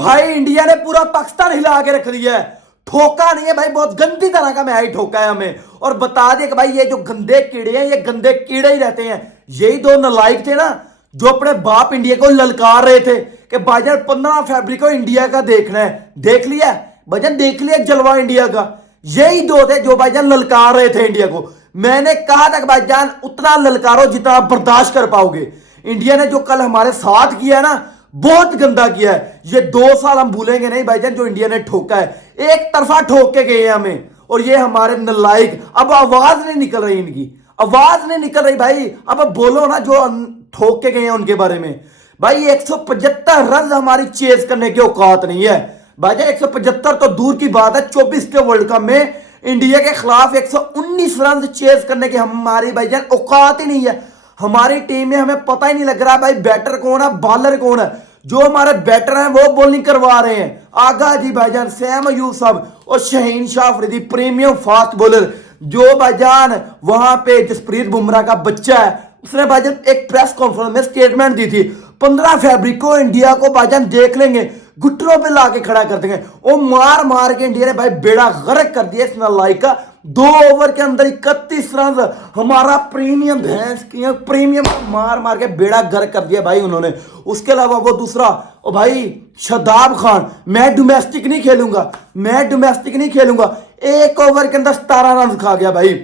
भाई इंडिया ने पूरा पाकिस्तान हिला के रख दिया है। ठोका नहीं है भाई, बहुत गंदी तरह का मैच ठोका है हमें। और बता दे कि भाई ये जो गंदे कीड़े हैं, ये गंदे कीड़े ही रहते हैं। यही दो नालायक थे ना जो अपने बाप इंडिया को ललकार रहे थे कि भाईजान 15 फरवरी को इंडिया का देखना है। देख लिया भाईजान, देख लिया जलवा इंडिया का। यही दो थे जो भाईजान ललकार रहे थे इंडिया को। मैंने कहा था कि भाईजान उतना ललकारो जितना आप बर्दाश्त कर पाओगे। इंडिया ने जो कल हमारे साथ किया है ना, बहुत गंदा किया है। ये 2 साल हम भूलेंगे नहीं भाईजान जो इंडिया ने ठोका है। एक तरफा ठोक के गए हैं हमें। और ये हमारे नालायक, अब आवाज नहीं निकल रही, इनकी आवाज नहीं निकल रही भाई। अब बोलो ना जो ठोक के गए हैं उनके बारे में। भाई 175 रन हमारी चेज करने की औकात नहीं है भाईजान। 175 तो दूर की बात है, 24 के वर्ल्ड कप में इंडिया के खिलाफ 119 रन चेज करने की हमारी भाईजान औकात ही नहीं है। हमारी टीम में हमें पता ही नहीं लग रहा भाई बैटर कौन है बॉलर कौन है। जो हमारे बैटर हैं वो बॉलिंग करवा रहे हैं, आगा जी भाईजान, सैम अयूब साहब और Shaheen Shah Afridi, premium fast bowler. जो भाईजान वहां पे जसप्रीत बुमराह का बच्चा है, उसने भाईजान एक प्रेस कॉन्फ्रेंस में स्टेटमेंट दी थी 15 फरवरी को इंडिया को भाईजान देख लेंगे, घुटनों पे लाके खड़ा कर देंगे। वो मार मार के इंडिया ने भाई बेड़ा गर्क कर दिया इस नालायक का। 2 ओवर के अंदर 31 रन हमारा प्रीमियम भैंस की प्रीमियम मार मार के बेड़ा गर्क कर दिया भाई उन्होंने। उसके अलावा वो दूसरा ओ भाई शादाब खान, मैं डोमेस्टिक नहीं खेलूंगा, मैं डोमेस्टिक नहीं खेलूंगा, 1 ओवर के अंदर 17 रन खा गया भाई।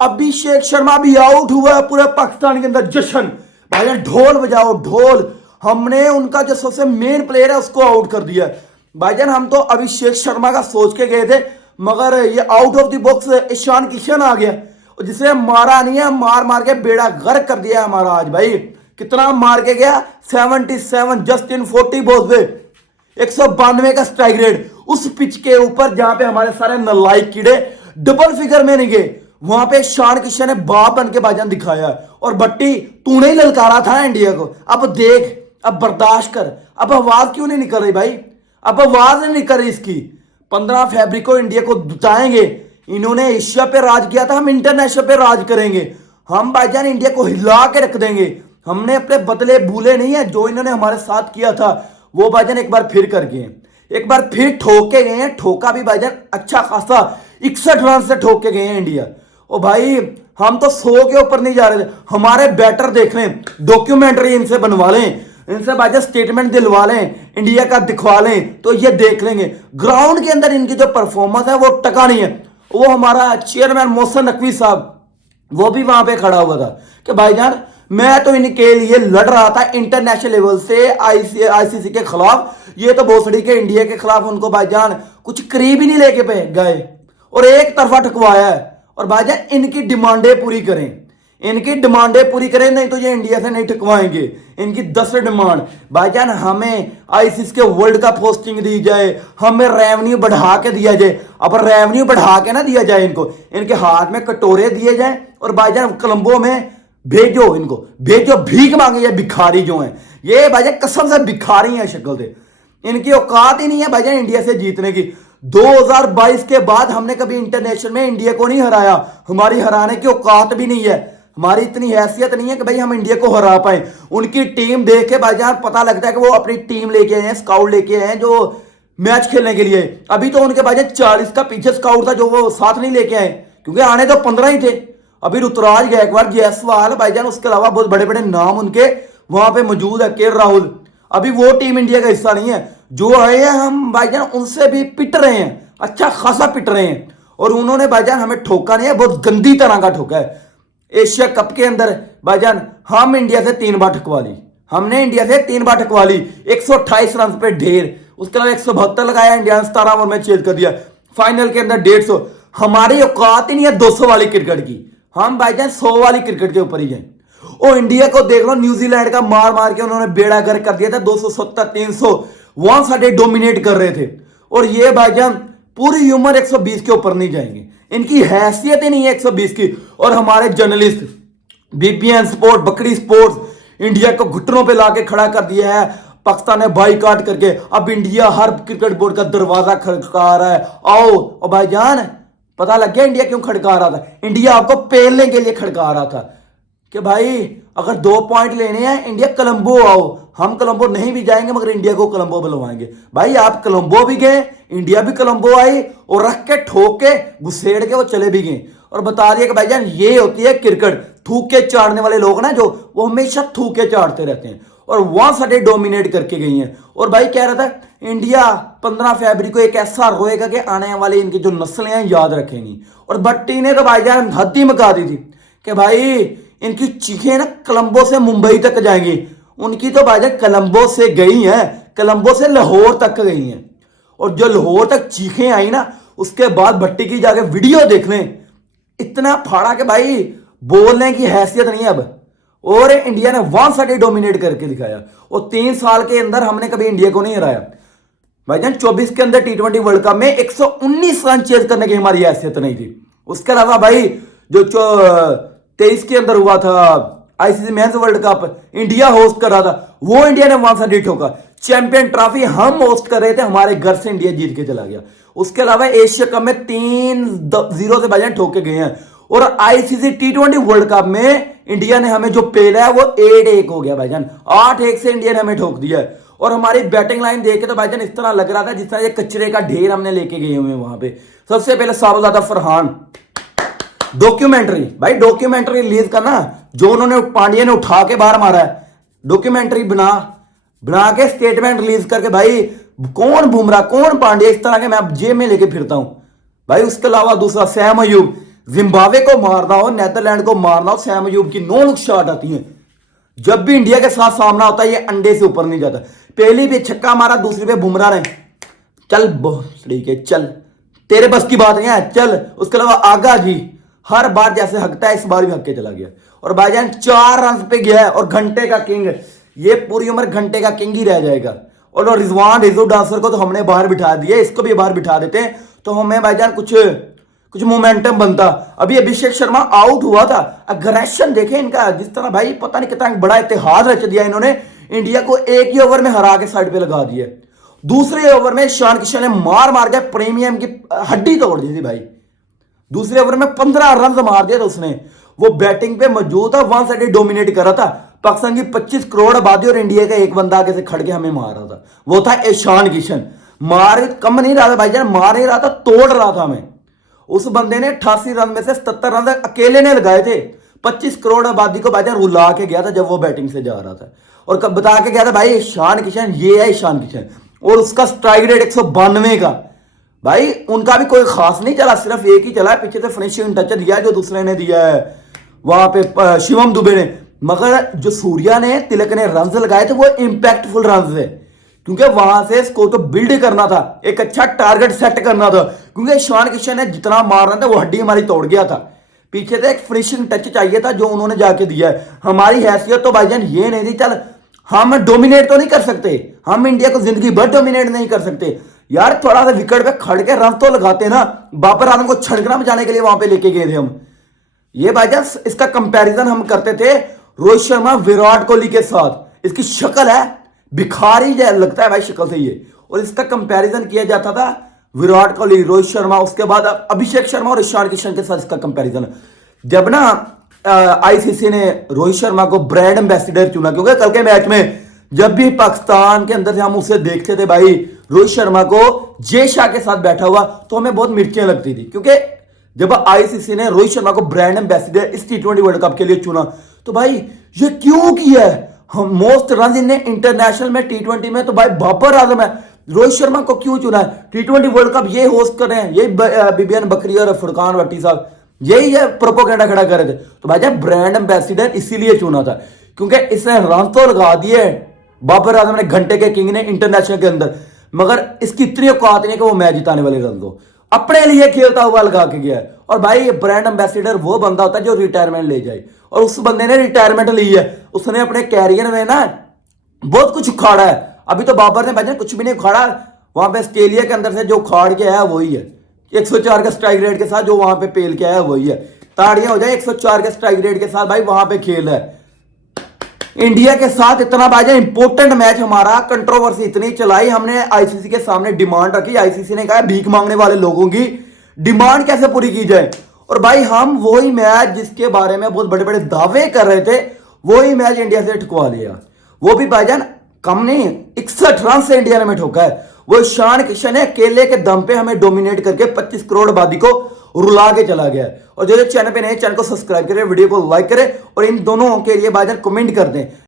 अभिषेक शर्मा भी आउट हुआ है, पूरे पाकिस्तान के अंदर जश्न भाई। ढोल बजाओ ढोल। हमने उनका जो सबसे मेन प्लेयर है उसको आउट कर दिया भाईजान। हम तो अभिषेक शर्मा का सोच के गए थे, मगर ये out of the box Ishan Kishan आ गया और जिसे मारा नहीं है, मार मार के बेड़ा गर्क कर दिया हमारा आज भाई। कितना मार के गया, 77 जस्ट इन 40 बॉल्स पे, 192 का स्ट्राइक रेट। उस पिच के ऊपर जहां पे हमारे सारे नालायक कीड़े डबल फिगर में नहीं गए, वहां पे ईशान किशन ने बाप बन के भाईजान दिखाया। और बट्टी तूने ही ललकारा था इंडिया को, अब देख, अब बर्दाश्त कर। अब आवाज क्यों नहीं निकल रही भाई, अब आवाज नहीं निकल रही इसकी। 15 फरवरी को इंडिया को जिताएंगे। इन्होंने एशिया पे राज किया था, हम इंटरनेशनल पे राज करेंगे। हम भाईजान इंडिया को हिला के रख देंगे। हमने अपने बदले भूले नहीं है, जो इन्होंने हमारे साथ किया था वो भाईजान एक बार फिर कर गए, एक बार फिर ठोक के गए हैं। ठोका भी भाईजान अच्छा खासा 61 रन से ठोक के गए हैं इंडिया। ओ भाई हम तो 100 के ऊपर नहीं जा रहे थे। हमारे बैटर देख लें, डॉक्यूमेंट्री इनसे बनवा लें, इनसे भाईजान स्टेटमेंट दिलवा लें, इंडिया का दिखवा लें, तो ये देख लेंगे। ग्राउंड के अंदर इनकी जो परफॉर्मेंस है वो टका नहीं है। वो हमारा चेयरमैन मोहसिन नकवी साहब वो भी वहां पे खड़ा हुआ था कि भाईजान मैं तो इनके लिए लड़ रहा था इंटरनेशनल लेवल से आईसीसी के खिलाफ। ये तो भोसड़ी के इंडिया के खिलाफ उनको भाईजान कुछ करीब ही नहीं लेके पे गए और एक तरफा ठकवाया है। और भाईजान इनकी डिमांडें पूरी करें, इनकी डिमांडें पूरी करें, नहीं तो ये इंडिया से नहीं ठकवाएंगे। इनकी 10 डिमांड भाईजान, हमें आईसीसी के वर्ल्ड कप होस्टिंग दी जाए, हमें रेवेन्यू बढ़ा के दिया जाए। अब रेवेन्यू बढ़ा के ना दिया जाए इनको, इनके हाथ में कटोरे दिए जाए और भाईजान कोलंबो में भेजो, इनको भेजो, भीख मांगे। ये भिखारी जो हैं, ये भाईजान कसम से भिखारी हैं शक्ल से। इनकी औकात ही नहीं है भाईजान इंडिया से जीतने की। 2022 के बाद हमने कभी इंटरनेशनल में इंडिया को नहीं हराया, हमारी हराने की औकात भी नहीं है, हमारी इतनी हैसियत नहीं है कि भाई हम इंडिया को हरा पाए। उनकी टीम देख के भाईजान पता लगता है कि वो अपनी टीम लेके आए हैं, स्काउट लेके आए हैं जो मैच खेलने के लिए। अभी तो उनके भाईजान 40 का पीछे स्काउट था जो वो साथ नहीं लेके आए, क्योंकि आने तो 15 ही थे। अभी ऋतुराज गायकवाड़, जायसवाल भाईजान, उसके अलावा बहुत बड़े बड़े नाम उनके वहां पे मौजूद है, के राहुल। अभी वो टीम इंडिया का हिस्सा नहीं है। जो आए हैं हम भाईजान उनसे भी पिट रहे हैं, अच्छा खासा पिट रहे हैं। और उन्होंने भाईजान हमें ठोका नहीं है, बहुत गंदी तरह का ठोका है। एशिया कप के अंदर भाईजान हम इंडिया से 3 बार ठकवा ली, हमने इंडिया से 3 बार ठकवा ली। 128 रन पे ढेर, उसके अलावा 172 लगाया, इंडिया ने 17 ओवर में चेज कर दिया। फाइनल के अंदर 150। हमारी औकात ही नहीं है 200 वाली क्रिकेट की, हम भाईजान 100 वाली क्रिकेट के ऊपर ही जाए। ओ इंडिया को देख लो, न्यूजीलैंड का मार मार के उन्होंने बेड़ा गर्क कर दिया था। 270 300 वहां साढ़े डोमिनेट कर रहे थे। और ये भाईजान पूरी उम्र 120 के ऊपर नहीं जाएंगे, इनकी हैसियत ही नहीं है 120 की। और हमारे जर्नलिस्ट बीपीएन स्पोर्ट, बकरी स्पोर्ट्स इंडिया को घुटनों पे लाके खड़ा कर दिया है। पाकिस्तान ने बाईकाट करके अब इंडिया हर क्रिकेट बोर्ड का दरवाजा खड़का रहा है। आओ और भाईजान पता लग गया इंडिया क्यों खड़का रहा था। इंडिया आपको पेलने के लिए खड़का रहा था। कि भाई अगर 2 पॉइंट लेने हैं इंडिया कोलंबो आओ, हम कोलंबो नहीं भी जाएंगे मगर इंडिया को कोलंबो बुलवाएंगे। भाई आप कोलंबो भी गए, इंडिया भी कोलंबो आई और रख के ठोक के घुसेड़ के वो चले भी गए और बता दिया कि भाईजान ये होती है क्रिकेट। थूक के चाड़ने वाले लोग ना जो, वो हमेशा थूक के चाड़ते रहते हैं और वहां साढ़े डोमिनेट करके गई हैं। और भाई कह रहा था इंडिया 15 फरवरी को एक ऐसा रोएगा कि आने वाले इनकी जो नस्लें हैं याद रखेंगी। और भट्टी ने तो भाईजान हद ही मचा दी थी कि भाई इनकी चीखें ना कोलंबो से मुंबई तक जाएंगी। उनकी तो भाईजान कोलंबो से गई हैं, कोलंबो से लाहौर तक गई हैं। और जो लाहौर तक चीखें आई ना, उसके बाद भट्टी की जाके वीडियो देख लें, इतना फाड़ा कि भाई बोलने की हैसियत नहीं अब। और इंडिया ने वहां साढ़े डोमिनेट करके दिखाया और 3 साल के अंदर हमने कभी इंडिया को नहीं हराया भाईजान। 24 के अंदर T20 वर्ल्ड कप में 119 रन चेज करने की हमारी हैसियत नहीं थी। उसके अलावा भाई जो 23 के अंदर हुआ था ICC men's world cup, India host कर रहा था, वो इंडिया ने वहां से ठोका। चैंपियन ट्रॉफी हम होस्ट कर रहे थे, हमारे घर से इंडिया जीत के चला गया। उसके अलावा एशिया कप में 3-0 से भाईजान ठोक के गए हैं। और आईसीसी T20 वर्ल्ड कप में इंडिया ने हमें जो पेला है वो 8-1 हो गया भाईजान। 8-1 से इंडिया ने हमें ठोक दिया है। और हमारी बैटिंग लाइन देखे तो भाईजान इस तरह लग रहा था जिस तरह ये कचरे का ढेर हमने लेके गए हुए वहां पे। सबसे पहले सारोजादा फरहान डॉक्यूमेंट्री, भाई डॉक्यूमेंट्री रिलीज करना, जो उन्होंने पांड्या ने उठा के बाहर मारा है, डॉक्यूमेंट्री बना के स्टेटमेंट रिलीज करके भाई कौन बुमराह कौन पांड्या इस तरह के मैं जेब में लेके फिरता हूं भाई। उसके अलावा दूसरा सैम अयूब, जिम्बाब्वे को मारना हो, नेदरलैंड को मारना हो, सैम अयूब की नो लुक शॉट आती है। जब भी इंडिया के साथ सामना होता है ये अंडे से ऊपर नहीं जाता। पहली पे छक्का मारा, दूसरी पे बुमराह ने चल ठीक है चल तेरे बस की बात नहीं है चल। उसके अलावा आगा जी हर बार जैसे हकता है इस बार भी हक के चला गया। और भाईजान 4 रन पे गया है और घंटे का किंग, ये पूरी उम्र घंटे का किंग ही रह जाएगा। और रिजवान रिजू डांसर को तो हमने बाहर बिठा दिया, इसको भी बाहर बिठा देते हैं तो हमें भाईजान कुछ मोमेंटम बनता। अभी अभिषेक शर्मा आउट हुआ था, अग्रेशन देखे इनका, जिस तरह भाई पता नहीं कितना बड़ा इतिहास रच दिया इन्होंने। इंडिया को एक ही ओवर में हरा के साइड पे लगा दिया। दूसरे ओवर में ईशान किशन ने मार के प्रीमियम की हड्डी तोड़ दी थी भाई। दूसरे ओवर में 15 रन मार दिया था उसने। वो बैटिंग पे मौजूद था, वहां साइड डोमिनेट कर रहा था। पाकिस्तान की 25 करोड़ आबादी और इंडिया का एक बंदा आगे से खड़ के हमें मार रहा था, वो था ईशान किशन। मार कम नहीं रहा था भाईजान, मार नहीं रहा था, तोड़ रहा था हमें। उस बंदे ने 88 रन में से 77 रन अकेले ने लगाए थे। 25 करोड़ आबादी को भाईजान रुला के गया था जब वो बैटिंग से जा रहा था। और कब बता के गया था भाई ईशान किशन ये है ईशान किशन। और उसका स्ट्राइक रेट 192 का भाई, उनका भी कोई खास नहीं चला, सिर्फ एक ही चला, पीछे से फिनिशिंग टच दिया जो दूसरे ने दिया है वहां पे शिवम दुबे ने। मगर जो सूर्या ने तिलक ने रन लगाए थे वो इंपैक्टफुल रन थे, क्योंकि वहां से स्कोर को बिल्ड करना था, एक अच्छा टारगेट सेट करना था। क्योंकि ईशान किशन ने जितना मारना था वो हड्डी हमारी तोड़ गया था। पीछे से एक फिनिशिंग टच चाहिए था जो उन्होंने जाके दिया है। हमारी हैसियत तो भाईजान ये नहीं थी, चल हम डोमिनेट तो नहीं कर सकते, हम इंडिया को जिंदगी भर डोमिनेट नहीं कर सकते यार, थोड़ा सा विकेट पे खड़ के रन तो लगाते ना। बाबर आजम को छड़कना बचाने के लिए वहां पे लेके गए थे हम। ये भाईजान इसका कंपैरिजन हम करते थे रोहित शर्मा विराट कोहली के साथ। इसकी शक्ल है भिखारी जैसा लगता है भाई शक्ल से ये, और इसका कंपैरिजन किया जाता था विराट कोहली, रोहित शर्मा, उसके बाद अभिषेक शर्मा और ईशान किशन के साथ इसका कंपैरिजन। जब ना आईसीसी ने रोहित शर्मा को ब्रांड एम्बेसडर चुना, क्योंकि कल के मैच में जब भी पाकिस्तान के अंदर से हम उसे देखते थे भाई रोहित शर्मा को जय शाह के साथ बैठा हुआ तो हमें बहुत मिर्चियां लगती थी। क्योंकि जब आईसीसी ने रोहित शर्मा को ब्रांड एम्बेसडर इस T20 वर्ल्ड कप के लिए चुना तो भाई ये क्यों किया है, हम मोस्ट रन इन इंटरनेशनल में T20 में तो भाई बाबर आजम है, रोहित शर्मा को क्यों चुना है? T20 वर्ल्ड कप ये होस्ट कर रहे हैं, यही बिबियन बकरी और फुरकान भट्टी साहब यही है प्रोपोगेंडा खड़ा कर रहे थे। तो भाई जब ब्रांड एम्बेसडर इसीलिए चुना था क्योंकि इसने रन तो लगा दिए बाबर आजम ने, घंटे के किंग ने इंटरनेशनल के अंदर, मगर इसकी इतनी औकात नहीं कि वो मैच जिताने वाले रन दो, अपने लिए खेलता हुआ लगा के गया है। और भाई ब्रांड एम्बेसडर वो बंदा होता है जो रिटायरमेंट ले जाए, और उस बंदे ने रिटायरमेंट ली है। उसने अपने कैरियर में ना बहुत कुछ उखाड़ा है। अभी तो बाबर ने भाई कुछ भी नहीं उखाड़ा, वहां पे ऑस्ट्रेलिया के अंदर से जो उखाड़ के आया वही है। 104 के स्ट्राइक रेट के साथ जो वहां पे पेल के आया वही है। ताड़ियां हो जाए 104 के स्ट्राइक रेट के साथ, भाई वहां पे खेल है इंडिया के साथ। इतना भाई इंपॉर्टेंट मैच हमारा, कंट्रोवर्सी इतनी चलाई हमने, आईसीसी के सामने डिमांड रखी। आईसीसी ने कहा भीख मांगने वाले लोगों की डिमांड कैसे पूरी की जाए, और भाई हम वही मैच जिसके बारे में बहुत बड़े बड़े दावे कर रहे थे, वही मैच इंडिया से ठुकवा लिया। वो भी भाईजान कम नहीं, 61 रन से इंडिया ने हमें ठोका है। वो ईशान किशन है, अकेले के दम पे हमें डोमिनेट करके 25 करोड़ आबादी को रुला के चला गया है। और जो चैनल पे नए, चैनल को सब्सक्राइब करें, वीडियो को लाइक करें और इन दोनों के लिए भाईजान कमेंट कर दें।